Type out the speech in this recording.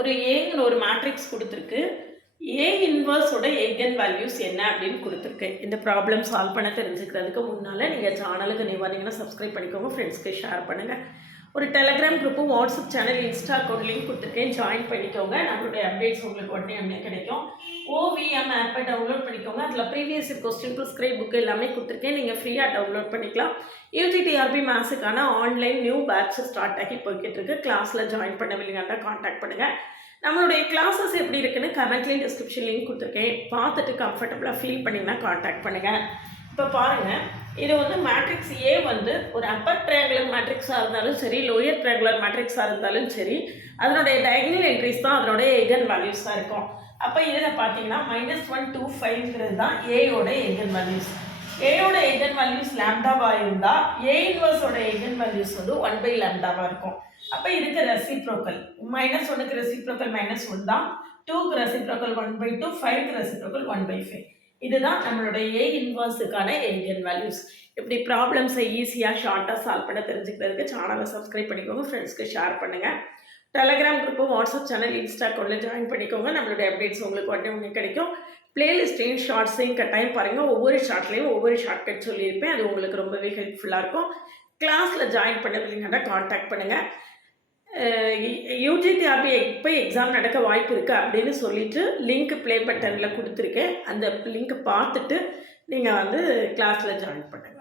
ஒரு ஏங்கிற ஒரு மேட்ரிக்ஸ் கொடுத்துருக்கு. ஏ இன்வர்ஸோட எய்கன் வேல்யூஸ் என்ன அப்படின்னு கொடுத்துருக்கு. இந்த ப்ராப்ளம் சால்வ் பண்ண தெரிஞ்சுக்கிறதுக்கு முன்னால் நீங்கள் சேனலுக்கு நீ வந்தீங்கன்னா சப்ஸ்கிரைப் பண்ணிக்கோங்க, ஃப்ரெண்ட்ஸ்க்கு ஷேர் பண்ணுங்கள். ஒரு Telegram group, WhatsApp channel, Insta account link கொடுத்துருக்கேன், ஜாயின் பண்ணிக்கோங்க. நம்மளுடைய அப்டேட்ஸ் உங்களுக்கு உடனே கிடைக்கும். ஓவிஎம் ஆப்பை டவுன்லோட் பண்ணிக்கோங்க. அதில் ப்ரீவியஸ் கொஸ்டின் ப்ரிஸ்கிரைப் புக் எல்லாமே கொடுத்துருக்கேன், நீங்கள் ஃப்ரீயாக டவுன்லோட் பண்ணிக்கலாம். யூஜிடிஆர்பி மேத்ஸுக்கான ஆன்லைன் நியூ பேட்ச் ஸ்டார்ட் ஆகி போய்கிட்டு இருக்கு. கிளாஸில் ஜாயின் பண்ணவில்லைங்கன்னா கான்டாக்ட் பண்ணுங்கள். நம்மளுடைய கிளாஸஸ் எப்படி இருக்குன்னு கமெண்ட்லேயும் டிஸ்கிரிப்ஷன் லிங்க் கொடுத்துருக்கேன், பார்த்துட்டு கம்ஃபர்டபுளாக ஃபீல் பண்ணிங்கன்னா கான்டாக்ட் பண்ணுங்கள். இப்போ பாருங்கள், இது மேட்ரிக்ஸ் ஏ ஒரு அப்பர் ட்ரையாங்குலர் மேட்ரிக்ஸாக இருந்தாலும் சரி, லோயர் ட்ரையாங்குலர் மேட்ரிக்ஸாக இருந்தாலும் சரி, அதனுடைய டயகனல் என்ட்ரிஸ் தான் அதனுடைய எய்கன் வேல்யூஸாக இருக்கும். அப்போ இதில் பார்த்தீங்கன்னா -125 தான் ஏயோட எய்கன் வேல்யூஸ். ஏயோட எய்கன் வேல்யூஸ் லாம்டாவாக இருந்தால் ஏ இன்வர்ஸோட எய்கன் வேல்யூஸ் 1/λ இருக்கும். அப்போ இதுக்கு ரெசிப்ரோக்கல் -1க்கு ரெசிப்ரோக்கல் -1 தான், 2க்கு ரெசிப்ரோக்கல் 1/2, 5க்கு ரெசிப்ரோக்கல் 1/5. இதுதான் நம்மளுடைய ஏ இன்வர்ஸுக்கான எய்கன் வேல்யூஸ். இப்படி ப்ராப்ளம்ஸை ஈஸியாக ஷார்ட்டாக சால்வ் பண்ண தெரிஞ்சுக்கிறதுக்கு சேனலை சப்ஸ்கிரைப் பண்ணிக்கோங்க, ஃப்ரெண்ட்ஸ்க்கு ஷேர் பண்ணுங்கள். Telegram group, WhatsApp channel, Insta அக்கௌண்ட்டில் ஜாயின் பண்ணிக்கோங்க. நம்மளுடைய அப்டேட்ஸ் உங்களுக்கு உடனே கிடைக்கும். பிளேலிஸ்ட்டையும் ஷார்ட்ஸையும் கட்டாயம் பாருங்கள். ஒவ்வொரு ஷார்ட்லேயும் ஒவ்வொரு ஷார்ட்கட் சொல்லியிருப்பேன், அது உங்களுக்கு ரொம்பவே ஹெல்ப்ஃபுல்லாக இருக்கும். கிளாஸில் ஜாயின் பண்ணவில்லைங்கன்னா கான்டாக்ட் பண்ணுங்கள். யூஜிடிஆர்பி எப்போ எக்ஸாம் நடக்க வாய்ப்பு இருக்குது அப்படின்னு சொல்லிட்டு லிங்க் ப்ளே பட்டனில் கொடுத்துருக்கேன். அந்த லிங்க்கை பார்த்துட்டு நீங்கள் கிளாஸில் ஜாயின் பண்ணுங்கள்.